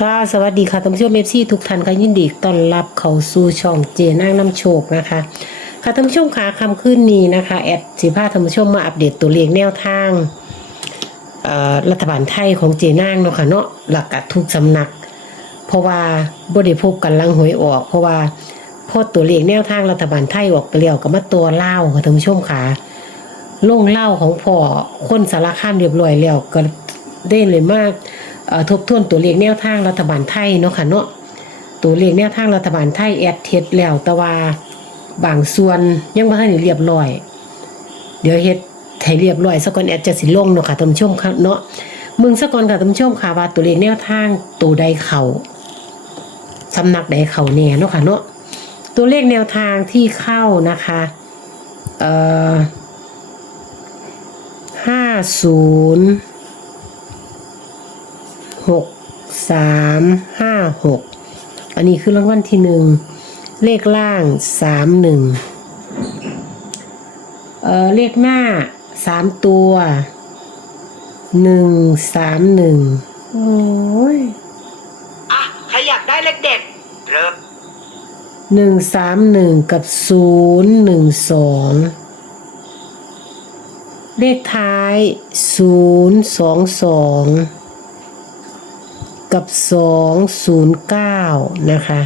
ค่ะสวัสดีค่ะท่านผู้ชมเอฟซีทุกท่านค่ะยินดีต้อนรับเข้าสู่ช่องเจนางน้ำโชคนะคะค่ะท่านผู้ชมค่ะคำขึ้นนี้นะคะแอดสิพาท่านผู้ชมมาอัปเดตตัวเลขแนวทางอ่อรัฐบาลไทยของเจนางเนาะค่ะเนาะหลักกะทุกสำนัก เพราะว่าบ่ได้พบกันลังหวยออก เพราะว่าพอตัวเลขแนวทางรัฐบาลไทยออกไปแล้วก็มาตัวเล่าค่ะท่านผู้ชมค่ะลงเล่าของพ่อคนสารคามเรียบร้อยแล้วก็ได้เลยมาก ทบทวนตัวเลขแนวทางรัฐบาลไทยเนาะค่ะเนาะตัวเลขแนวทางรัฐบาลไทยแอดเฮ็ดแล้วแต่ว่าบางส่วนยังบ่ทันเรียบร้อย เดี๋ยวเฮ็ดให้เรียบร้อยซะก่อนแอดจะสิลงเนาะค่ะท่านผู้ชมค่ะเนาะมึงซะก่อนค่ะท่านผู้ชมค่ะว่าตัวเลขแนวทางตัวใดเข้าสำนักใดเขาแน่เนาะค่ะเนาะตัวเลขแนวทางที่เข้านะคะเอ่อห้าศูนย์ หกสามห้าหกอันนี้คือรางวัลที่หนึ่งเลขล่างสามหนึ่งเอ่อเลขหน้าสามตัวหนึ่งสามหนึ่งโอ้ยอะใครอยากได้เลขเด็ดเริ่มหนึ่งสามหนึ่งกับศูนย์หนึ่งสองเลขท้ายศูนย์สองสอง กับสองศูนย์เก้านะคะ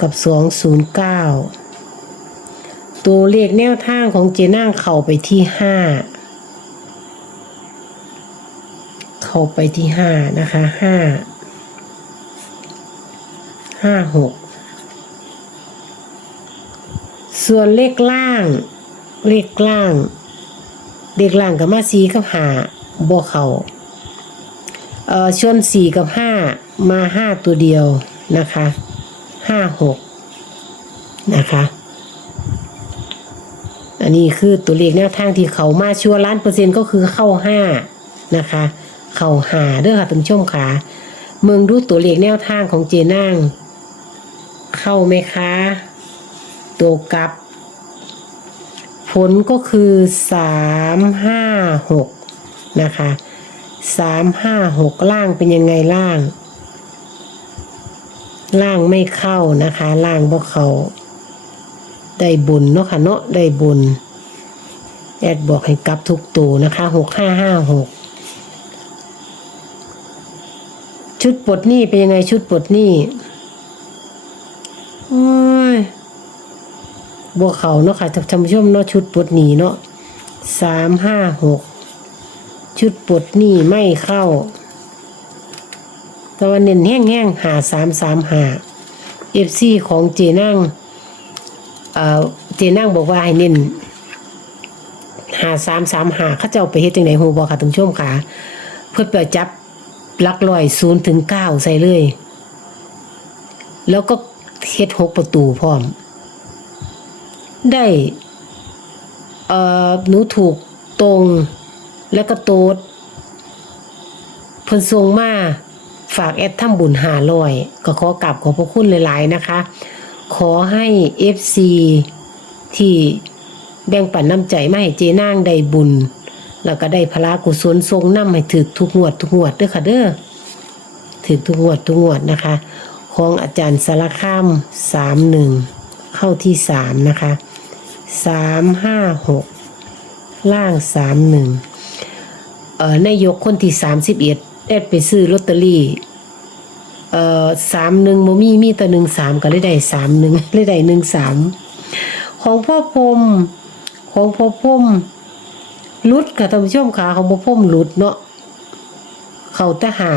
กับสองศูนย์เก้าตัวเลขแนวทางของเจนั่งเข้าไปที่ห้าเข้าไปที่ห้านะคะห้าห้าหกส่วนเลขล่าง เลขล่าง เลขล่างกับมาสีกับหาบวเข่า เอ่อชนสี่กับห้ามาห้าตัวเดียวนะคะห้าหกนะคะ อันนี้คือตัวเลขแนวทางที่เขามาชัวร์ล้านเปอร์เซ็นต์ก็คือเข้าห้านะคะ เข้าหาเด้อค่ะท่านชมค่ะเมืองดูตัวเลขแนวทางของเจนางเข้าไหมคะ ตัวกลับ ผลก็คือสามห้าหกนะคะ สามห้าหกล่างเป็นยังไงล่าง ล่างไม่เข้านะคะ ล่างบ่เขาได้บุญเนาะค่ะเนาะได้บุญแอดบอกให้กลับทุกตัวนะคะหกห้าห้าหกชุดปลดหนี้เป็นยังไงชุดปลดหนี้โอ้ยบัวเขาเนาะค่ะท่านผู้ชมเนาะชุดปลดหนีเนาะสามห้าหก ชุดปลดหนี้ไม่เข้า แต่วันเน้นแห้งๆหาสามสามหาเอฟซีของเจนั่งเอ่อเจนั่งบอกว่าให้เน้นหาสามสามหาเขาเจ้าไปเฮ็ดจังไหนฮู้บ่ค่ะท่านผู้ชมค่ะเพื่อไปจับลักร้อยศูนย์ถึงเก้าใส่เลย แล้วก็เฮ็ดหกประตูพร้อม ได้ เอ่อหนูถูกตรง แล้วก็โตดเพิ่นส่งมาฝากแอดทำบุญหาลอยก็ขอกลับขอบพระคุณหลายๆนะคะ ขอให้ FC ที่แบ่งปันน้ำใจมาให้เจนางได้บุญ แล้วก็ได้พละกุศลทรงนำให้ถึกทุกงวดทุกงวดเด้อค่ะเด้อถึงทุกงวดทุกงวดนะคะ ของอาจารย์สารคามสามหนึ่งเข้าที่สามนะคะสามห้าหกล่างสามหนึ่ง เอ่อนายกคนที่สามสิบเอ็ดแอดไปซื้อลอตเตอรี่เอ่อสามหนึ่งโมมีมีแต่หนึ่งสามก็เลยได้สามหนึ่งเลยได้หนึ่งสามของพ่อพรมของพ่อพรมหลุดค่ะท่านผู้ชมค่ะของพ่อพรมหลุดเนาะเขาตะหา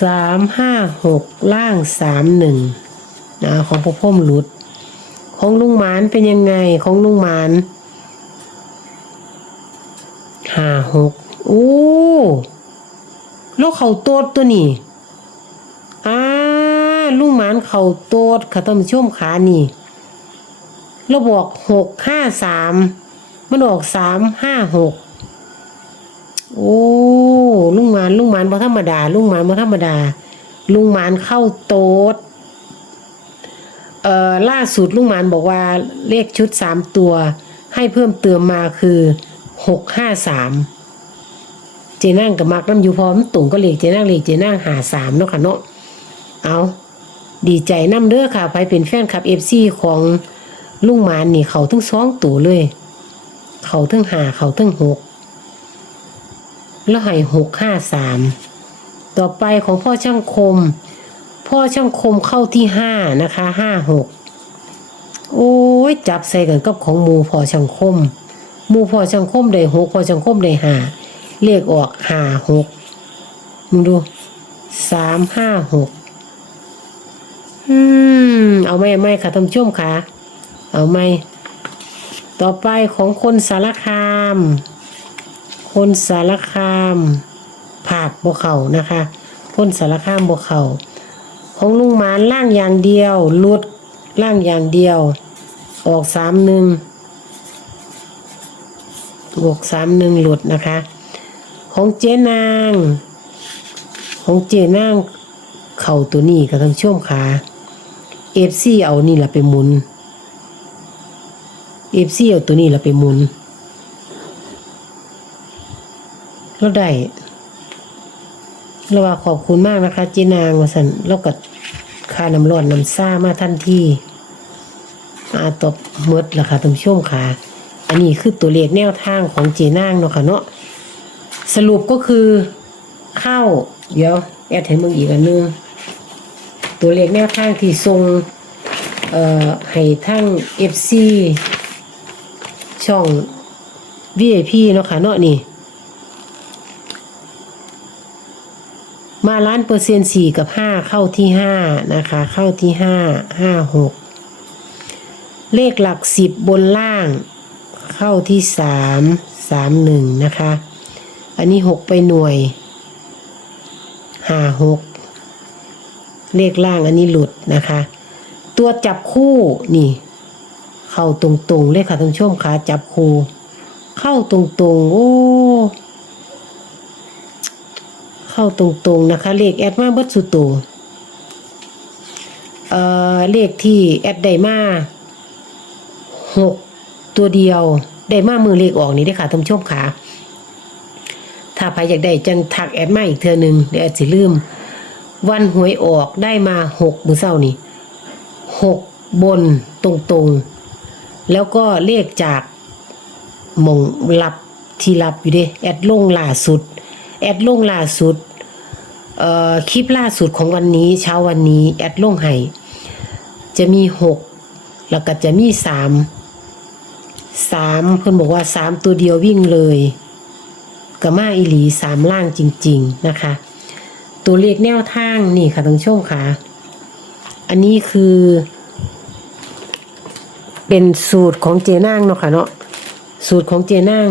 สามห้าหกล่างสามหนึ่งนะของพ่อพ่มหลุด ของลุงหมานเป็นยังไงของลุงหมาน ห้าหกโอ้แล้วเขาโตดตัวนี้อ่าลุงหมานเขาโตดค่ะท่านผู้ชมขานี่เราบอกหกห้าสามมันออกสามห้าหกโอ้ลุงหมานลุงหมานบ่ธรรมดา ลุงหมานบ่ธรรมดา ลุงหมานเข้าโตดเอ่อล่าสุดลุงหมานบอกว่าเลขชุดสามตัว ให้เพิ่มเติมมาคือ หกห้าสามเจนั่งกับมักน้ำอยู่พร้อมตุ่งก็เลขเจนั่งเลขเจนั่งหาสามเนาะค่ะเนาะเอาดีใจน้ำเด้อค่ะไปเป็นแฟนคลับเอฟซีของลุงหมานนี่เขาทั้งสองตัวเลย เขาทั้งหาเขาทั้งหกแล้วให้หกห้าสามต่อไปของพ่อช่างคม พ่อช่างคมเข้าที่ห้านะคะห้าหกโอ้ยจับใส่กันกับของหมูพ่อช่างคม หมูพ่อช่างคมได้หกพ่อช่างคมได้ห้าเลขออกห้าหกมึงดูสามห้าหกอืม เอาไมเอาไหมค่ะท่านผู้ชมค่ะ เอาไหมต่อไปของคนสารคาม คนสารคามผากบวเขานะคะ คนสารคามบวเขาของลุงมานล่างอย่างเดียวลุดล่างอย่างเดียว ออกสามหนึ่ง บวกสามหนึ่งหลุดนะคะ ของเจนาง ของเจนาง เข่าตัวนี้กับทั้งช่วงขาเอฟซีเอานี่แหละไปหมุนเอฟซีเอาตัวนี้แหละไปหมุนแล้วได้เราว่าขอบคุณมากนะคะ เจนางวสันแล้วก็ค่าน้ำร้อนน้ำซ่ามาทันทีอาตบมดละค่ะท่านผู้ชมค่ะอั นนี้คือตัวเลขแนวทางของเจนางเนาะค่ะเนาะสรุปก็คือเข้า เดี๋ยวแอดให้มึงอีกอันนึงตัวเลขแนวทางที่ทรงเอ่อให้ทั้ง FC ช่อง VIP เนาะค่ะเนาะนี่ มาล้านเปอร์เซ็นต์สี่กับห้าเข้าที่ห้านะคะ เข้าที่ห้าห้าหกเลขหลักสิบบนล่าง เข้าที่สามสามหนึ่งนะคะ อันนี้หกไปหน่วยห้าหกเลขล่างอันนี้หลุดนะคะ ตัวจับคู่นี่ เข้าตรงๆเลขค่ะท่านผู้ชมค่ะจับคู่ เข้าตรงๆโอ้เข้าตรงๆนะคะ เลขแอดมาเบิดสุดโตวเอ่อเลขที่แอดได้มาหก ตัวเดียวได้มามือเลขออกนี่ได้ค่ะท่านผู้ชมค่ะ ถ้าใครอยากได้จังทักแอดมาอีกเทือหนึงเดี๋ยวแอดสิลืม วันหวยออกได้มาหกมือเศร้านี่หกบนตรงๆ แล้วก็เลขจากมองลับที่ลับอยู่เด้แอดลงล่าสุด แอดลงล่าสุดเอ่อคลิปล่าสุดของวันนี้เช้าวันนี้แอดลงให้จะมีหกแล้วก็จะมีสาม สามเพิ่นบอกว่าสามตัวเดียววิ่งเลยกะมาอีหลีสามล่างจริง ๆนะคะ ตัวเลขแนวทางนี่ค่ะท่านผู้ชมค่ะอันนี้คือ เป็นสูตรของเจนางเนาะค่ะเนาะสูตรของเจนาง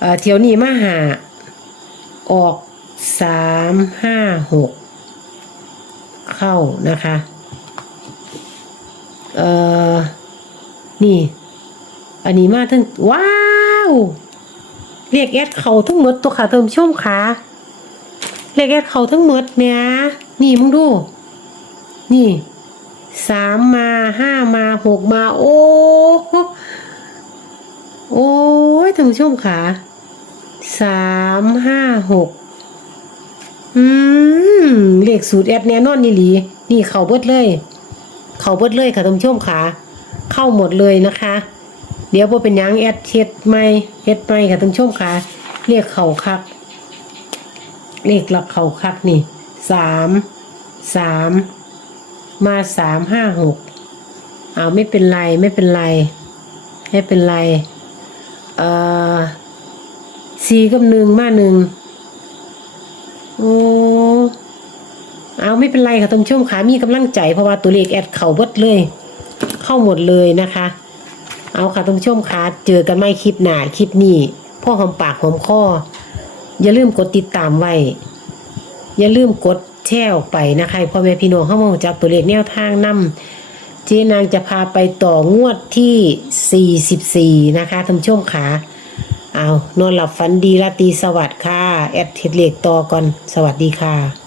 เอ่อเที่ยวนี้มาหา ออกสามห้าหกเข้านะคะ เอ่อ นี่ อันนี้มาทั้งว้าว เรียกแอดเขาทั้งหมดตัวค่ะเติมช่วมขาเรียกแอดเขาทั้งหมดเนี่ยนี่มึงดู นี่สามมาห้ามาหกมาโอ้โอ้ยท่านผู้ชมขาสามห้าหกอืมเลขสูตรแอดแน่นอนนี่หลี นี่เขาเบิดเลย เขาเบิดเลยค่ะท่านผู้ชมค่ะ เข้าหมดเลยนะคะ เดี๋ยวพอเป็นยังแอดเฮ็ดไม่เฮ็ดไม่ค่ะท่านผู้ชมค่ะ เรียกเข่าคัก เลขหลักเข่าคักนี่สามสามมาสามห้าหกเอาไม่เป็นไรไม่เป็นไร ไม่เป็นไร เอ่อสี่กับหนึ่งมาหนึ่งโอ้เอาไม่เป็นไรค่ะท่านผู้ชมขามีกำลังใจเพราะว่าตัวเลขแอดเข่าเบิดเลย เข้าหมดเลยนะคะ เอาค่ะท่านผู้ชมคะเจอกันไม่คลิปหน้าคลิปนี้พ่อหอมปากหอมคออย่าลืมกดติดตามไว้ อย่าลืมกดแชร์ไปนะคะพ่อแม่พี่น้องเข้ามาจากตัวเลขแนวทางนำเจนางจะพาไปต่องวดที่ 44 นะคะท่านผู้ชมค่ะเอานอนหลับฝันดีราตรีสวัสดิ์ค่ะ แอดเทดเลขต่อก่อน สวัสดีค่ะ